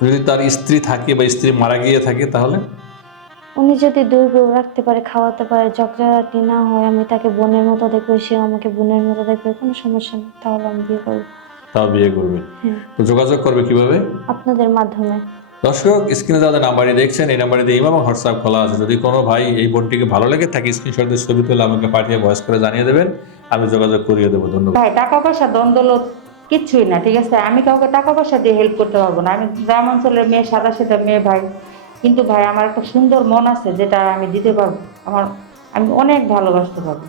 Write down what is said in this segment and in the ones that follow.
যদি তার স্ত্রী থাকে বা স্ত্রী মারা গিয়ে থাকে তাহলে? উনি যদি দুই বউ রাখতে পারে খাওয়াতে পারে ঝগড়াটি না হয় আমি তাকে বোনের মতো দেখবে সে আমাকে বোনের মতো দেখবে কোনো সমস্যা নেই তাহলে আমি বিয়ে করব। তাও বিয়ে করবে? হ্যাঁ। তো যোগাযোগ করবে কীভাবে? আপনাদের মাধ্যমে। দর্শক স্ক্রিনে যাদের নাম্বারটি দেখছেন এই নাম্বারে দিয়ে এবং হোয়াটসঅ্যাপ খোলা আছে। যদি কোনো ভাই এই বোনটিকে ভালো লেগে থাকে স্ক্রিনশটের ছবি তুলে আমাকে পাঠিয়ে ভয়েস করে জানিয়ে দেবেন আমি যোগাযোগ করিয়ে দেবো। ধন্যবাদ। ভাই টাকা পয়সা দ্বন্দ্ব কিচ্ছুই না ঠিক আছে? আমি কাউকে টাকা পয়সা দিয়ে হেল্প করতে পারব না। আমি গ্রাম অঞ্চলের মেয়ে সাদা সেটা মেয়ে ভাই। কিন্তু ভাই আমার একটা সুন্দর মন আছে যেটা আমি দিতে পারব। আমার আমি অনেক ভালোবাসতে পারব।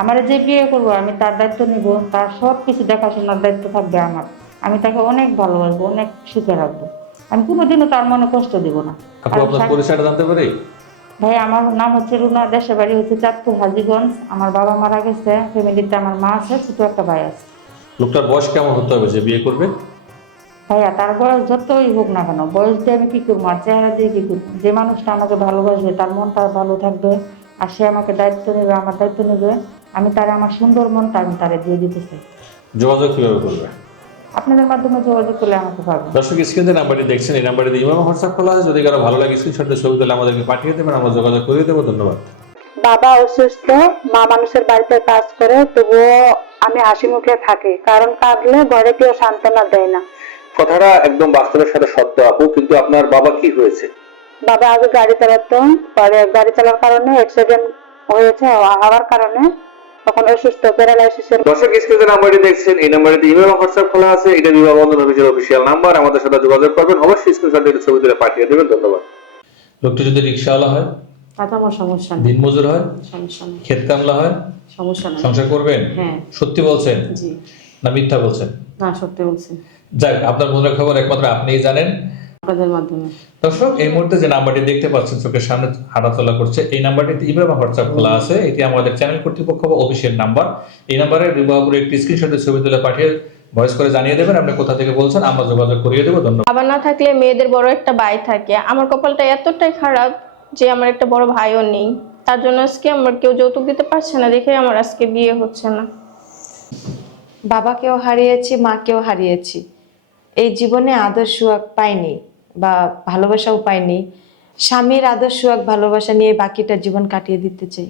আমার যে বিয়ে করব আমি তার দায়িত্ব নিব। তার সব কিছু দেখাশোনার দায়িত্ব থাকবে আমার। আমি তাকে অনেক ভালোবাসবো অনেক সুখে রাখব। আমি কোনোদিনও তার মনে কষ্ট দেব না। পরিচয়টা জানতে পারি? ভাই আমার নাম হচ্ছে রুনা দেশের বাড়ি হচ্ছে চাঁদপুর হাজিগঞ্জ। আমার বাবা মারা গেছে। ফ্যামিলিতে আমার মা আছে ছোট একটা ভাই আছে। লোকটার বয়স কেমন হতে হবে যে বিয়ে করবে? ভাইয়া তার বয়স যতই হোক না কেন বয়স দিয়ে আমি কি করব? আর চেহারা দিয়ে কি করব? যে মানুষটা আমাকে ভালোবাসবে তার মনটা ভালো থাকবে আর সে আমাকে দায়িত্ব নেবে আমার দায়িত্ব নেবে আমি তারে আমার সুন্দর মনটা আমি তারে দিয়ে দিতে চাই যোগাযোগ কীভাবে করবে? আপনাদের মাধ্যমে যোগাযোগ করলে আমাকে পাবে। দর্শক স্ক্রিনে নাম্বারটি দেখছেন এই নাম্বারে দিয়ে এবং হোয়াটসঅ্যাপ খোলা আছে। যদি কারও ভালো লাগে স্ক্রিনশটের ছবি তুলে আমাদেরকে পাঠিয়ে দেবেন আমরা যোগাযোগ করিয়ে দেবো। ধন্যবাদ। বাবা অসুস্থ মা মানুষের বাড়িতে কাজ করে তবুও আমি হাসি মুখে থাকি কারণ কাঁদলে ঘরে কেউ সান্ত্বনা দেয় না। কথাটা একদম বাস্তবের সাথে সত্য আপু কিন্তু আপনার বাবা কি হয়েছে? বাবা আগে গাড়ি চালাতো পরে গাড়ি চালার কারণে অ্যাক্সিডেন্ট হয়েছে হওয়ার কারণে তখন অসুস্থ প্যারালাইসিসের দর্শক স্ক্রিনে নাম্বারটি দেখছেন এই নাম্বারে ইমেল হোয়াটসঅ্যাপ খোলা আছে এটা বিবাহ বন্ধন অফিসের অফিসিয়াল নাম্বার আমাদের সাথে যোগাযোগ করবেন অবশ্যই স্ক্রিনশট দিয়ে ছবি তুলে পাঠিয়ে দেবেন ধন্যবাদ। লোকটি যদি রিক্সাওয়ালা হয় তাতে আমার সমস্যা নেই। দিনমজুর হয় সমস্যা নেই। ক্ষেত কামলা হয় সমস্যা নেই। সংসার করবেন? হ্যাঁ। সত্যি বলছেন? জি। না মিথ্যা বলছেন? না সত্যি বলছি। যাক আপনার মনের খবর একমাত্র আপনিই জানেন। আপনাদের মাধ্যমে। দর্শক এই মুহূর্তে যে নাম্বারটি দেখতে পাচ্ছেন চোখের সামনে হাঁটাচলা করছে এই নাম্বারটিতে হোয়াটসঅ্যাপ খোলা আছে। এটি আমাদের চ্যানেল কর্তৃপক্ষ বা অফিসিয়াল নাম্বার। এই নাম্বারে বিবাহপুরে একটি স্ক্রিনশটের ছবি তুলে পাঠিয়ে ভয়েস করে জানিয়ে দেবেন আপনি কোথা থেকে বলছেন। আমরা যোগাযোগ করিয়ে দেবো। ধন্যবাদ। বাবা না থাকলে মেয়েদের বড় একটা ভাই থাকে। আমার কপালটা এতটাই খারাপ যে আমার একটা বড় ভাইও নেই। তার জন্য আজকে আমার কেউ যৌতুক দিতে পারছে না দেখে আমার আজকে বিয়ে হচ্ছে না। বাবাকেও হারিয়েছি, মাকেও হারিয়েছি। এই জীবনে আদর, সুয়াগ পাইনি বা ভালোবাসাও পাইনি। স্বামীর আদর, সুয়াগ, ভালোবাসা নিয়ে বাকিটা জীবন কাটিয়ে দিতে চাই।